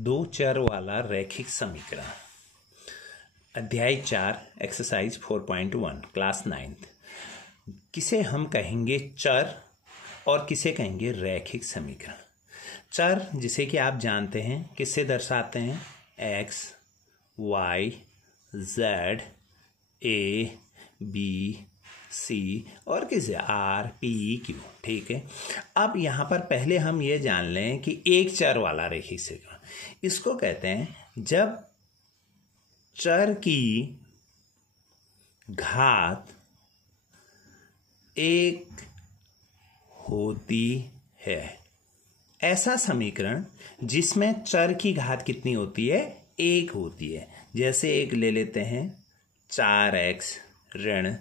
दो चर वाला रैखिक समीकरण, अध्याय 4, एक्सरसाइज 4.1, क्लास 9th। किसे हम कहेंगे चर और किसे कहेंगे रैखिक समीकरण। चर जिसे कि आप जानते हैं किससे दर्शाते हैं, एक्स, वाई, जेड, ए, बी, सी और किसे आर, पी, क्यू। ठीक है, अब यहाँ पर पहले हम ये जान लें कि एक चर वाला रैखिक समीकरण इसको कहते हैं जब चर की घात एक होती है। ऐसा समीकरण जिसमें चर की घात कितनी होती है, एक होती है। जैसे एक ले लेते हैं, 4x ऋण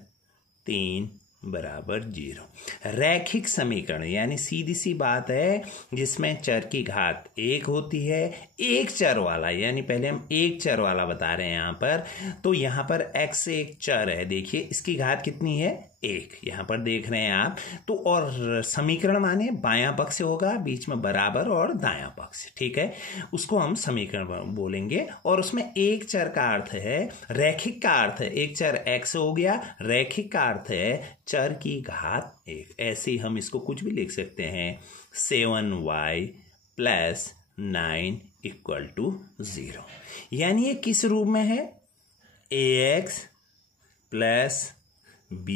3 बराबर 0। रैखिक समीकरण यानी सीधी सी बात है जिसमें चर की घात एक होती है, एक चर वाला, यानी पहले हम एक चर वाला बता रहे हैं यहाँ पर। तो यहाँ पर x एक चर है, देखिए इसकी घात कितनी है, एक, यहाँ पर देख रहे हैं आप। तो और समीकरण माने बायां पक्ष होगा, बीच में बराबर और दायां पक्ष, ठीक है, उसको हम समीकरण बोलेंगे। और उसमें एक चर का अर्थ है, रैखिक का अर्थ है, एक चर x हो गया, रैखिक का अर्थ है चर की घात एक। ऐसे ही हम इसको कुछ भी लिख सकते हैं, 7y + 9 = 0। यानी ये किस रूप में है, ax + b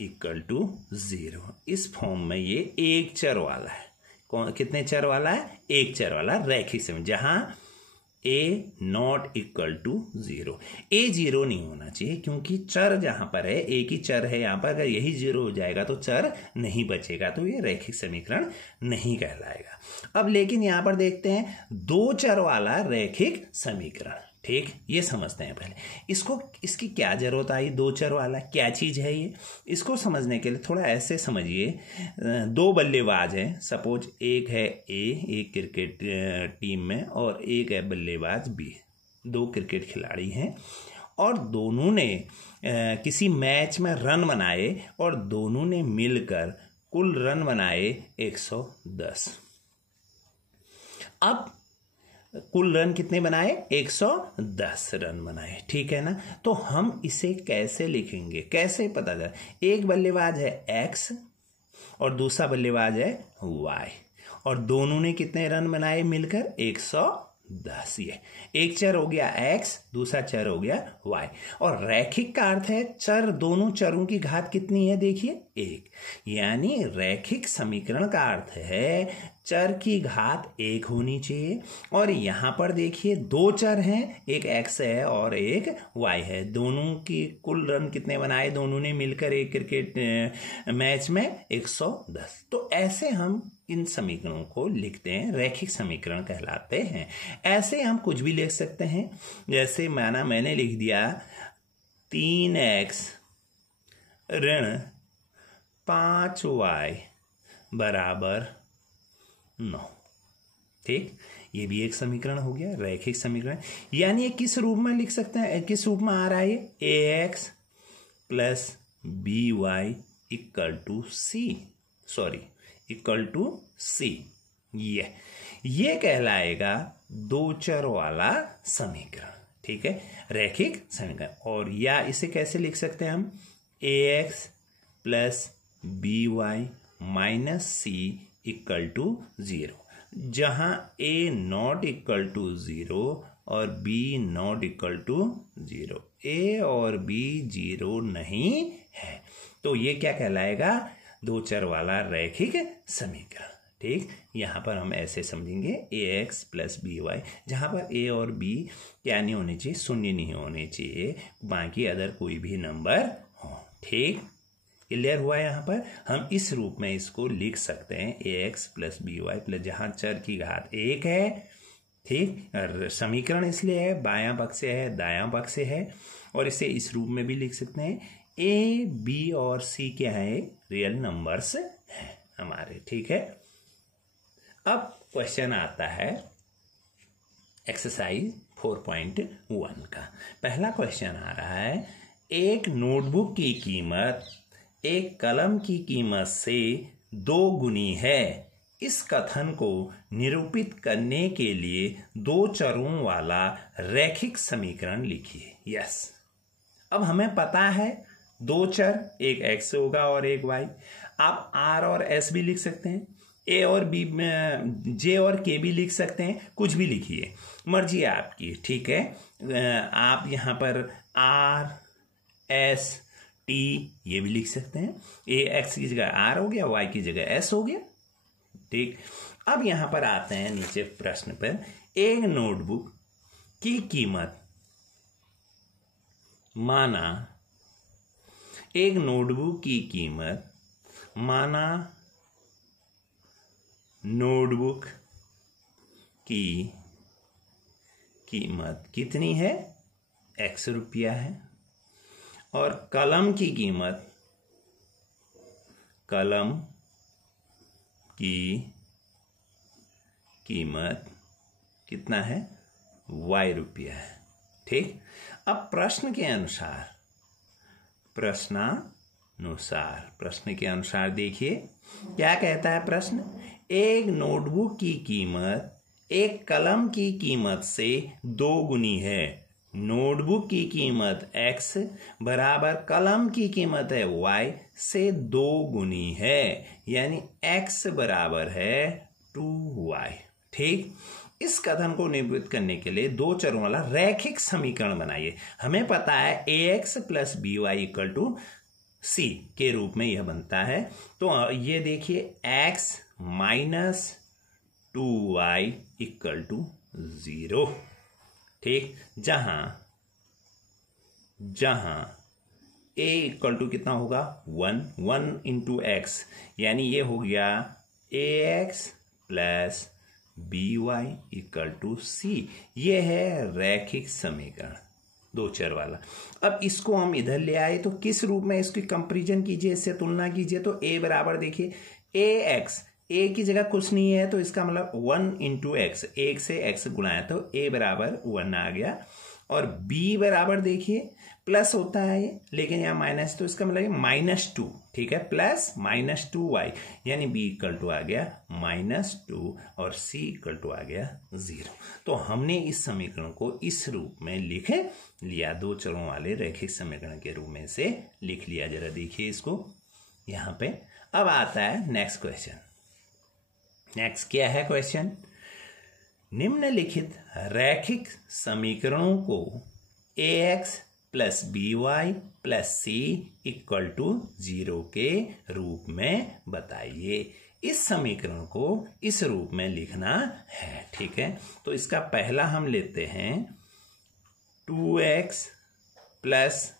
= 0। इस फॉर्म में ये एक चर वाला है। कौन, कितने चर वाला है, एक चर वाला रैखिक समीकरण, जहां a ≠ 0। a 0 नहीं होना चाहिए क्योंकि चर जहां पर है, एक ही चर है यहाँ पर, अगर यही 0 हो जाएगा तो चर नहीं बचेगा, तो ये रैखिक समीकरण नहीं कहलाएगा। अब लेकिन यहाँ पर देखते हैं दो चर वाला रैखिक समीकरण, ठीक, ये समझते हैं पहले इसको। इसकी क्या जरूरत आई, दो चर वाला क्या चीज है ये, इसको समझने के लिए थोड़ा ऐसे समझिए। दो बल्लेबाज हैं, सपोज एक है ए, एक क्रिकेट टीम में, और एक है बल्लेबाज बी। दो क्रिकेट खिलाड़ी हैं और दोनों ने किसी मैच में रन बनाए और दोनों ने मिलकर कुल रन बनाए 110। अब कुल रन कितने बनाए, 110 रन बनाए, ठीक है ना। तो हम इसे कैसे लिखेंगे, कैसे पता चले, एक बल्लेबाज है x और दूसरा बल्लेबाज है y, और दोनों ने कितने रन बनाए मिलकर, 110। ये एक चर हो गया x, दूसरा चर हो गया y। और रैखिक का अर्थ है चर, दोनों चरों की घात कितनी है, देखिए एक। यानी रैखिक समीकरण का अर्थ है चर की घात एक होनी चाहिए। और यहाँ पर देखिए दो चर हैं, एक x है और एक y है, दोनों की कुल रन कितने बनाए, दोनों ने मिलकर एक क्रिकेट मैच में 110। तो ऐसे हम इन समीकरणों को लिखते हैं, रैखिक समीकरण कहलाते हैं। ऐसे हम कुछ भी लिख सकते हैं, जैसे मैंने लिख दिया 3x ऋण 5y बराबर 9, ठीक, ये भी एक समीकरण हो गया, रैखिक समीकरण। यानी ये किस रूप में लिख सकते हैं, किस रूप में आ रहा है, ax + by = c। ये कहलाएगा दो चर वाला समीकरण, ठीक है, रैखिक समीकरण। और या इसे कैसे लिख सकते हैं हम, ax + by - c = 0, जहां a ≠ 0 और b ≠ 0, a और b 0 नहीं है। तो ये क्या कहलाएगा, दो चर वाला रैखिक समीकरण, ठीक। यहाँ पर हम ऐसे समझेंगे ax + by, जहाँ पर a और b क्या नहीं होने चाहिए, शून्य नहीं होने चाहिए, बाकी अदर कोई भी नंबर हो, ठीक। क्लियर हुआ। यहाँ पर हम इस रूप में इसको लिख सकते हैं, ax + by, जहाँ चर की घात एक है, ठीक, और समीकरण इसलिए है बायां पक्ष से है, दायां पक्ष से है। और इसे इस रूप में भी लिख सकते हैं, a, b और c क्या है, रियल नंबर्स हैं हमारे, ठीक है। अब क्वेश्चन आता है एक्सरसाइज 4.1 का। पहला क्वेश्चन आ रहा है, एक नोटबुक की कीमत एक कलम की कीमत से 2 गुनी है, इस कथन को निरूपित करने के लिए दो चरों वाला रैखिक समीकरण लिखिए। यस, अब हमें पता है दो चर, एक x होगा और एक y। आप r और s भी लिख सकते हैं, a और b, j और k भी लिख सकते हैं, कुछ भी लिखिए, मर्जी आपकी, ठीक है। आप यहाँ पर r s t ये भी लिख सकते हैं। a x की जगह r हो गया, y की जगह s हो गया, ठीक। अब यहाँ पर आते हैं नीचे प्रश्न पर। एक नोटबुक की कीमत माना, एक नोटबुक की कीमत माना नोटबुक की कीमत कितनी है, x रुपया है, और कलम की कीमत, कलम की कीमत कितना है, y रुपया है, ठीक। अब प्रश्न के अनुसार, प्रश्न के अनुसार देखिए क्या कहता है प्रश्न। एक नोटबुक की कीमत एक कलम की कीमत से 2 गुनी है। नोटबुक की कीमत x बराबर कलम की कीमत है y से 2 गुनी है, यानी x बराबर है 2y, ठीक। इस कथन को निरूपित करने के लिए दो चरों वाला रैखिक समीकरण बनाइए। हमें पता है ax plus by equal to c के रूप में यह बनता है। तो ये देखिए x minus 2y equal to 0, ठीक। जहां a इक्वल टू कितना होगा 1 इंटू x, यानी ये हो गया ax plus by equal to c। ये है रैखिक समीकरण दो चर वाला। अब इसको हम इधर ले आए तो किस रूप में इसकी कंपैरिजन कीजिए, इससे तुलना कीजिए। तो a बराबर देखिए ax, a की जगह कुछ नहीं है तो इसका मतलब 1 इंटू एक्स, 1 से x गुणाया तो a बराबर 1 आ गया। और b बराबर देखिए प्लस होता है ये, लेकिन यहाँ माइनस, तो इसका मतलब -2, ठीक है, प्लस -2y, यानी b इक्वल टू आ गया -2 और c इक्वल टू आ गया 0। तो हमने इस समीकरण को इस रूप में लिख लिया, दो चरों वाले रैखिक समीकरण के रूप में से लिख लिया। जरा देखिए इसको यहाँ पे। अब आता है नेक्स्ट क्वेश्चन। नेक्स्ट क्या है क्वेश्चन, निम्नलिखित रैखिक समीकरणों को ax plus by plus c equal to 0 के रूप में बताइए। इस समीकरण को इस रूप में लिखना है, ठीक है। तो इसका पहला हम लेते हैं 2x plus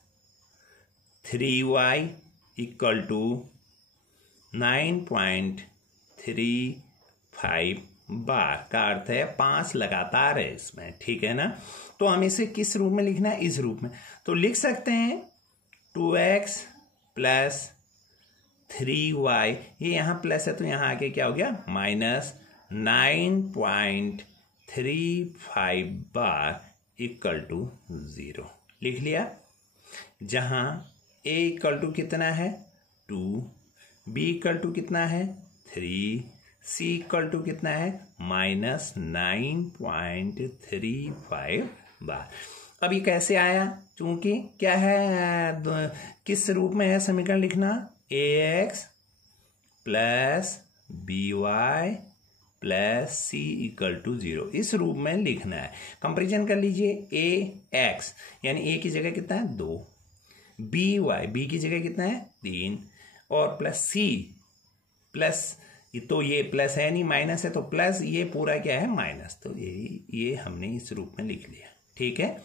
3y equal to 9.35 बार, का अर्थ है 5 लगातार है इसमें, ठीक है ना। तो हम इसे किस रूप में लिखना है, इस रूप में। तो लिख सकते हैं 2x प्लस 3y, ये यहाँ प्लस है तो यहाँ आके क्या हो गया -9.35 बार इक्वल टू 0 लिख लिया। जहाँ a इक्वल टू कितना है 2, b इक्वल टू कितना है 3, c इक्वल टू कितना है -9.35 बार। अब ये कैसे आया, क्योंकि क्या है, किस रूप में है समीकरण लिखना, ax plus by plus c equal to 0, इस रूप में लिखना है। कंपेरिजन कर लीजिए, ax यानी a की जगह कितना है 2, by b की जगह कितना है 3, और प्लस c प्लस, तो ये प्लस है नहीं माइनस है, तो प्लस ये पूरा क्या है माइनस, तो ये हमने इस रूप में लिख लिया, ठीक है।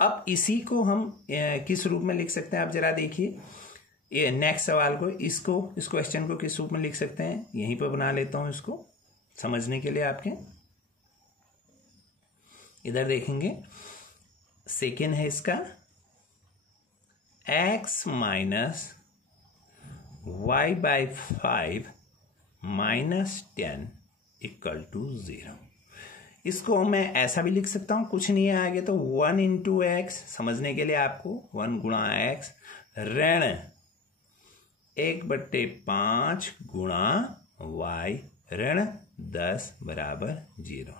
अब इसी को हम किस रूप में लिख सकते हैं, आप जरा देखिए ये नेक्स्ट सवाल को, इस क्वेश्चन को किस रूप में लिख सकते हैं, यहीं पर बना लेता हूं इसको समझने के लिए आपके। इधर देखेंगे सेकेंड है इसका x minus y by 5 -10 equal to 0। इसको मैं ऐसा भी लिख सकता हूं, कुछ नहीं है आगे तो 1 इंटू एक्स, समझने के लिए आपको 1 गुणा एक्स ऋण 1/5 गुणा y ऋण 10 बराबर 0।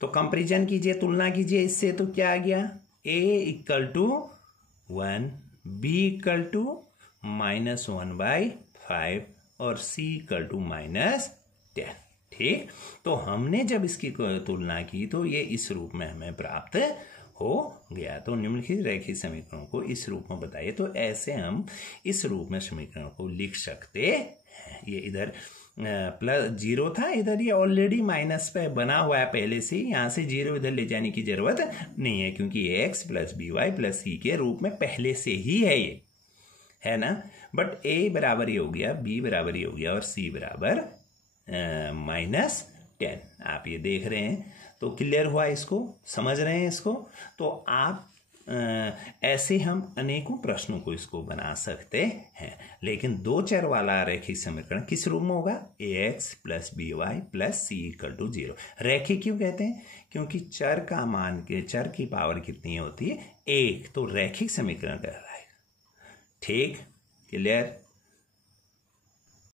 तो कंपैरिजन कीजिए, तुलना कीजिए इससे, तो क्या आ गया, a equal to 1, b equal to -1/5 और c इक्वल टू -10। ठीक, तो हमने जब इसकी तुलना की तो ये इस रूप में हमें प्राप्त हो गया। तो निम्नलिखित रैखिक समीकरणों को इस रूप में बताइए। तो ऐसे हम इस रूप में समीकरण को लिख सकते हैं। ये इधर प्लस 0 था, इधर ये ऑलरेडी माइनस पे बना हुआ है पहले से, यहाँ से 0 इधर ले जाने की जरूरत नहीं है, क्योंकि ax plus by plus c के रूप में पहले से ही है, ये है ना। बट a बराबर ये हो गया, b बराबर ये हो गया और c बराबर -10। आप ये देख रहे हैं, तो क्लियर हुआ, इसको समझ रहे हैं इसको। तो आप ऐसे हम अनेकों प्रश्नों को इसको बना सकते हैं। लेकिन 2 चर वाला रैखिक समीकरण किस रूप में होगा, ax plus by plus c equal to 0। रैखिक क्यों कहते हैं, क्योंकि चर का मान के, चर की पावर कितनी होती है, 1, तो रैखिक समीकरण कहलाएगा। ठीक, क्लियर।